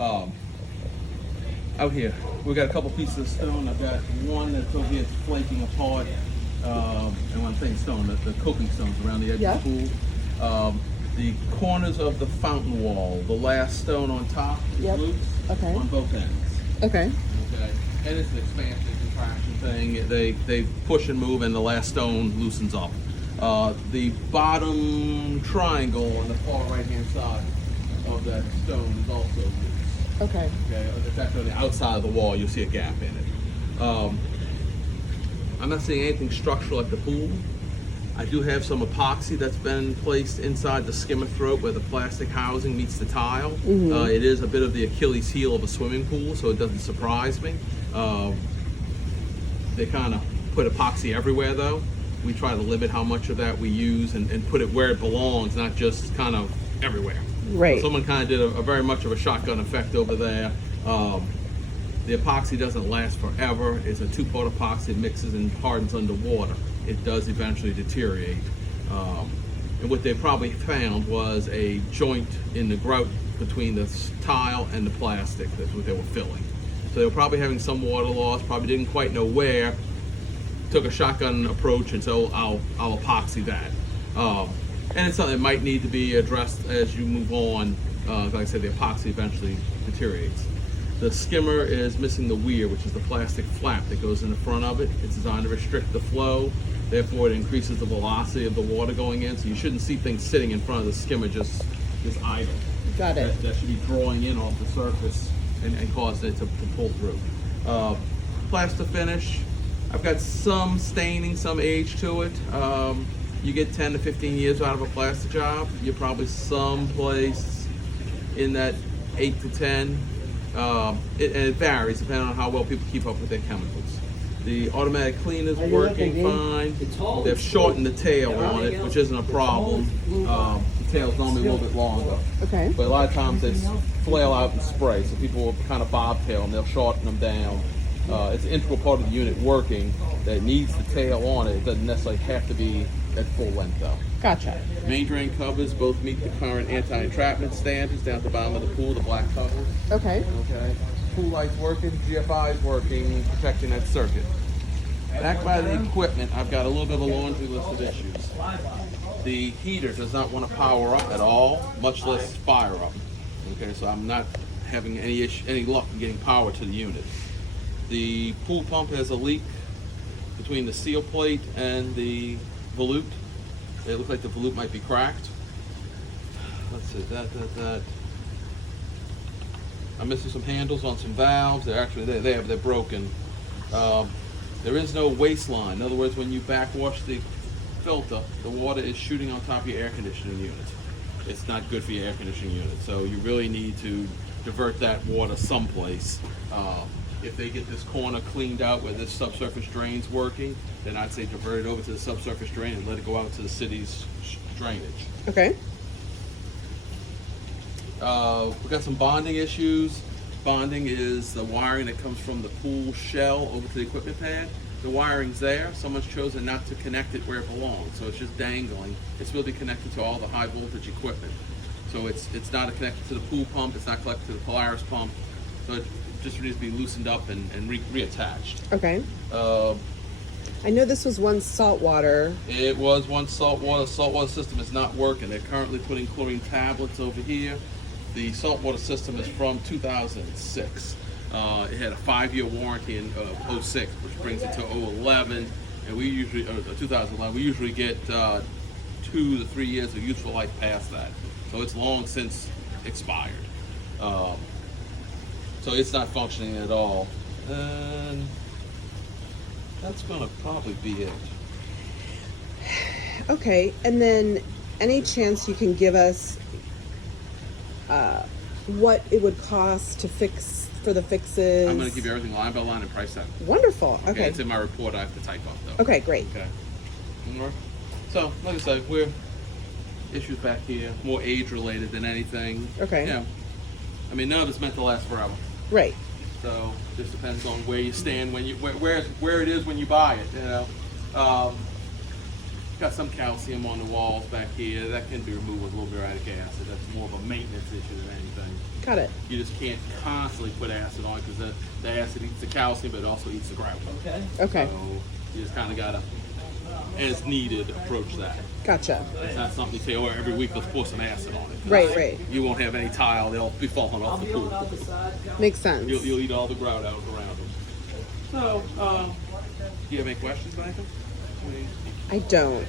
Out here, we got a couple pieces of stone. I've got one that's over here flaking apart, and one thing stone, the coping stones around the edge of the pool. The corners of the fountain wall, the last stone on top is loose on both ends. Okay. And it's an expansion contraction thing. They push and move, and the last stone loosens up. The bottom triangle on the far right-hand side of that stone is also loose. Okay. In fact, on the outside of the wall, you'll see a gap in it. I'm not seeing anything structural at the pool. I do have some epoxy that's been placed inside the skimmer throat where the plastic housing meets the tile. It is a bit of the Achilles heel of a swimming pool, so it doesn't surprise me. They kind of put epoxy everywhere, though. We try to limit how much of that we use and put it where it belongs, not just kind of everywhere. Right. So someone kind of did a very much of a shotgun effect over there. The epoxy doesn't last forever. It's a two-part epoxy. It mixes and hardens underwater. It does eventually deteriorate. And what they probably found was a joint in the grout between the tile and the plastic. That's what they were filling. So they were probably having some water loss, probably didn't quite know where. Took a shotgun approach, and so I'll epoxy that. And it's something that might need to be addressed as you move on. Like I said, the epoxy eventually deteriorates. The skimmer is missing the weir, which is the plastic flap that goes in the front of it. It's designed to restrict the flow. Therefore, it increases the velocity of the water going in. So you shouldn't see things sitting in front of the skimmer just idle. Got it. That should be drawing in off the surface and causing it to pull through. Plaster finish. I've got some staining, some age to it. You get 10 to 15 years out of a plaster job. You're probably someplace in that 8 to 10. And it varies depending on how well people keep up with their chemicals. The automatic cleaner is working fine. They've shortened the tail on it, which isn't a problem. The tail's normally a little bit longer. But a lot of times they flail out and spray, so people will kind of bobtail them. They'll shorten them down. It's an integral part of the unit working that needs the tail on it. It doesn't necessarily have to be at full length though. Gotcha. Main drain covers both meet the current anti-entrapment standards down at the bottom of the pool, the black covers. Okay. Pool lights working, GFI is working, protecting that circuit. Back by the equipment, I've got a little bit of a laundry list of issues. The heater does not want to power up at all, much less fire up. So I'm not having any luck in getting power to the unit. The pool pump has a leak between the seal plate and the volute. It looks like the volute might be cracked. Let's see, that. I'm missing some handles on some valves. They're actually they're broken. There is no waistline. In other words, when you backwash the filter, the water is shooting on top of your air conditioning unit. It's not good for your air conditioning unit. So you really need to divert that water someplace. If they get this corner cleaned out where this subsurface drain's working, then I'd say divert it over to the subsurface drain and let it go out to the city's drainage. Okay. We've got some bonding issues. Bonding is the wiring that comes from the pool shell over to the equipment pad. The wiring's there. Someone's chosen not to connect it where it belongs, so it's just dangling. It's really connected to all the high voltage equipment. So it's not connected to the pool pump. It's not connected to the Polaris pump. So it just needs to be loosened up and reattached. Okay. I know this was once saltwater. It was once saltwater. Saltwater system is not working. They're currently putting chlorine tablets over here. The saltwater system is from 2006. It had a 5-year warranty in 06, which brings it to 011, and we usually 2011. We usually get 2 to 3 years of useful life past that. So it's long since expired. So it's not functioning at all. And that's gonna probably be it. Okay, and then any chance you can give us what it would cost to fix for the fixes? I'm gonna give you everything line by line and price that. Wonderful. Okay. It's in my report. I have to type up though. Okay, great. Okay. So, like I said, we're issues back here, more age related than anything. Okay. Yeah. I mean, none of it's meant to last forever. Right. So it just depends on where you stand when you where it is when you buy it. You know. Got some calcium on the walls back here. That can be removed with a little boric acid. That's more of a maintenance issue than anything. Got it. You just can't constantly put acid on it because the acid eats the calcium, but it also eats the grout. Okay. So you just kind of gotta, as needed, approach that. Gotcha. It's not something you say, oh, every week let's pour some acid on it. Right. You won't have any tile. They'll be falling off the pool. Makes sense. You'll eat all the grout out around them. So, do you have any questions, Michael? I don't.